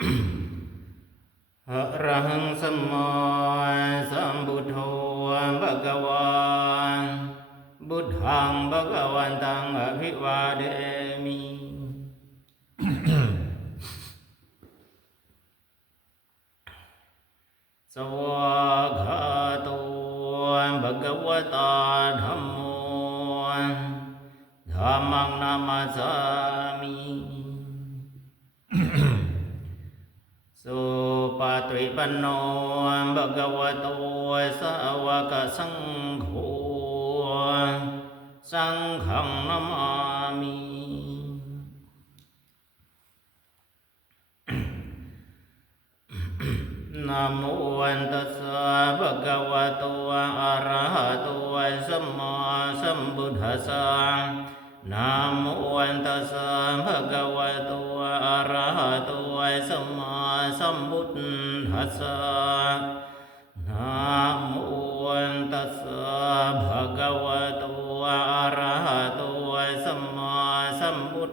อระหังสมมาสัมพุทโธภะคะวาบุตถังภะคะวันตังอภิวาเดมิสวากาโตภะคะวตาธัมโมธัมมังนามาสามิ สุปา ตริปันโนภะคะวะโตสาวกสังโฆสังฆนมามินะโมตัสสะภะคะวะโตอะระหะโตสัมมาสัมพุทธัสสะนะโมตัสสะภะคะวะโตอะระหะโตสัมมา สัมพุทธัสสะนะโมตัสสะภะคะวะโตอะระหะโตสัมมาสัมพุท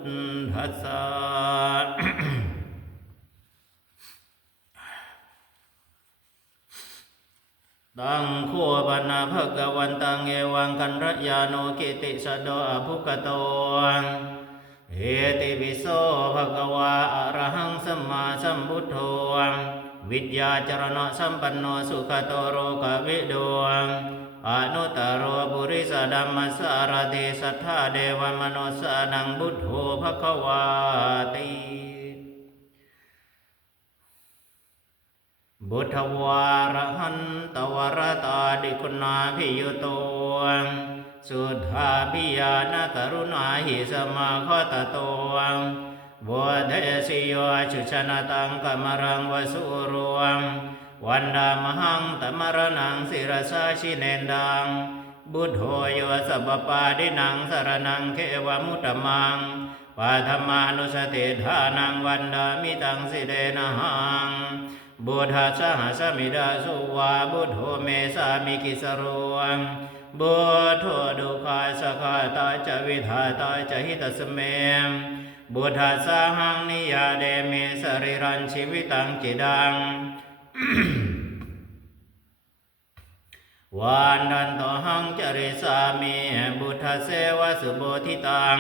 ธัสสะตังโคปนาภกวันตังเอวังกันรยาโนกิติสะโดอภุกโต เอติปิโสภะคะวาอะระหังสัมมาสัมพุทโธวิทยาจรณะสัมปันโนสุขโตโรกวิโดอนุตตรโรบุริสดัมมสารติสัทธาเดวมโนสานังบุตโธภะคะวาติบุตวารหันตวรตาดิคุณาพิยุโต สุทธาพิยานกรุณาหิสมาคตโตบุเดสิโยชุชนะตังกมรังวสุรวงวันดามหังตมรนังศิรสาชิเนนดังบุตโธโยสัพปาดินังสรนังเขวมุตมังปาธมานุสติทานังวันดามิตังสิเดนะหังบุทธาสหสมิดาสุวาบุตโธเมสามิกิสรวง บุตโธดุขายสขาตาจวิธาตาจหิตสเมมบุทธาสหังนิยาเดเมสริรันชีวิตังจิดังวานดันโตหังจริสามีบุทธเสวสุโบธิตัง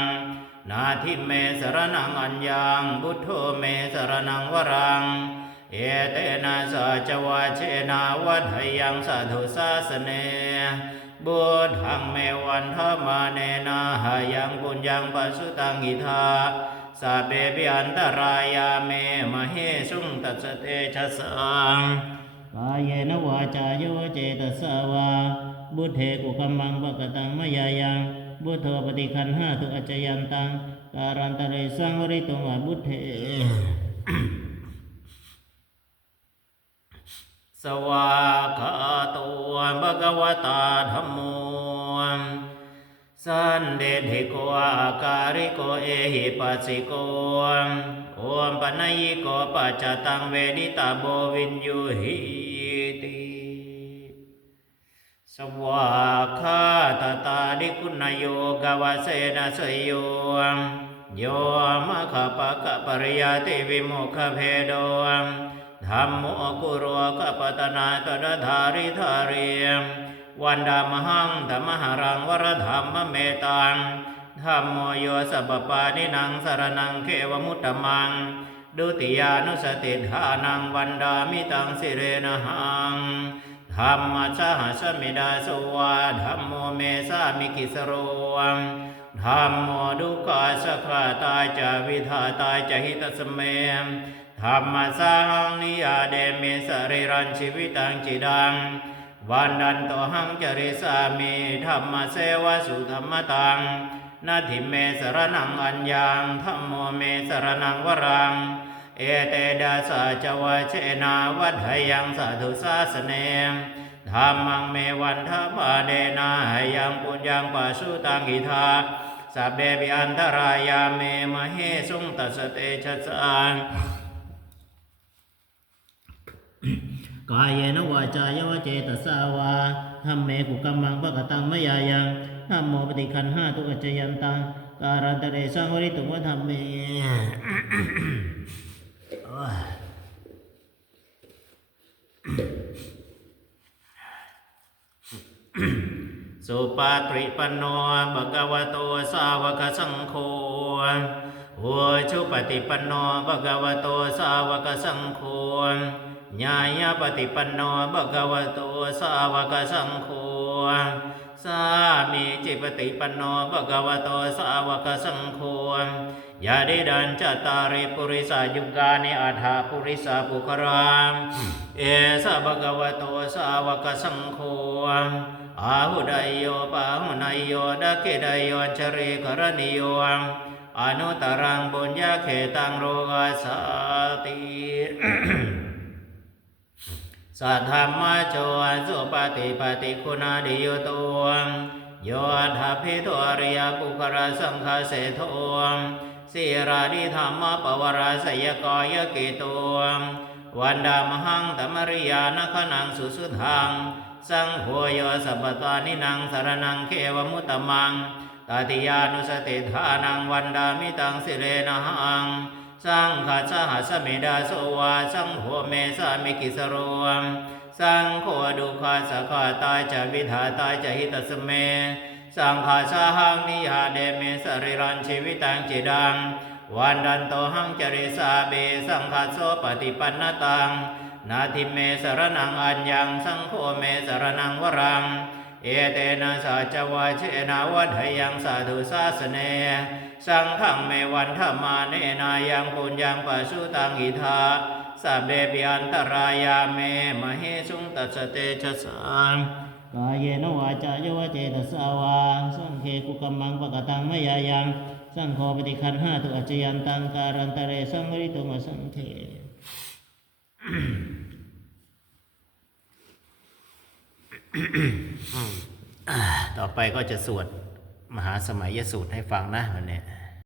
นาทิเมสรนังอัญญังบุตโธเมสรนังวรัง เอเตนะสาจวาเชนาวัฏยังสาธุสาสเน บุทังเมวันธมาเนนาหายังปุญญังปัสสุตังอิทาสาเปปิอันตรายาเมมเหสุงตัสเตชะสังกายเนวาจาโยเจตสาวาบุเทกุกัมมังปะกตังมยายังบุโทปฏิคันหาตุอัจยันตังการันตเรสังวริตุงวาบุเท สวากาตัวภะคะวตาธัมโมสันเดธิโกอาการิโกเอหิปัสสิโกโอมปนัยโกปัจจตังเวดิตาโบวินยูหิติสวากาตตาดิคุณโยกวาเสนะสยโยโยมะขปะกะปริยติวิโมุขเพโด ธรรมโมกุโรกปตนาตระธาริธาเริวันดามหังธรรมหารังวรธรรมเมตังธรรมโมโยสัพปานินังสารนังเขวมุตตมัง ดุติยานุสติทานังวันดามิตังสิเรนะหังธรรมะสหสมิดาสวาธรรมโมเมสามิกิสโรวงธรรมโมดุกาสขาตาจาวิธาตาจหิตสเม ธรรมะสังนิยาเดเมสริรันชีวิตังจิดังวันดันโตหังจริสามีธรรมะเสวะสุธรรมตังนาทิเมสรนังอัญญังธรรมโมเมสรนังวรัง เอเตดาสาจวะเชนาวัฏยังสาธุสาสเนมธรรมังเมวันทมเดนาหยังปุญญังปัสุตังอิทาสัพเบปิอันตรายาเมมเหสุงตัสสเตชะสัง กายเยนวาจายวเจตสาวาทำเมกุกัมมังปะกตังมยายังทำโมปฏิคันห้าทุกจยันตังการันตเรสังวริตุวธรรมเมสุปาติปันโนภะกวโตสาวกสังโฆโอชุปฏิปันโนภะกวโตสาวกสังโฆ ญาญาปฏิปันโนภะคะวะโตสาวกสังโฆสามีจิปฏิปันโนภะคะวะโตสาวกสังโฆยาดิดันจตาริปุริสายุกานิอัฏฐาปุริสาปุครามเอสะภะคะวะโตสาวกสังโฆอาหุดโยปาหุนายโยดักเกดายโยชริกรณิโยอนุตรังบุญญาเขตังโรกาสาติ สัทธรรมโจสุปฏิปฏิคุณาดิโยโตโยทัพพิโตอริยปุคระสังฆเสทโทสิราดิธรรมปวราสยกอยกิตวงวันดามหังตมริยานคนังสุสุทัง สังโฆโยสัพตานินังสารนังเขวมุตตมังตติยานุสติทานังวันดามิตังสิเรนะหัง สังฆาสหัสมิดาโสวาสังโฆเมสามิกิสโรมสังโฆดุขาสขาตายจะวิธาตายจะหิตสเม สังฆาสหังนิยาเดเมสริรันชีวิตังจิดังวันดันโตหังจริสาเบสังฆาโสปฏิปันนตัง นาทิเมสรนังอัญญังสังโฆเมสรนังวรัง เอเตนะสัจวะเชนะวัฏยังสาธุสาสเน สังฆังเมวันธรรมาเนนายังปุญญังปัสุตังอิทาสัพเบปิอันตรายาเมมเหสุงตัสเตชะสานกายเยนวาจายวเจตสาวาสังเคกุกัมมังปะกตังมยายังสังโฆปฏิคันห้าตุอจยันตังการันตเรสังวริตุมสังเทต่อไปก็จะสวด มหาสมัยยสูตรให้ฟังนะวันนี้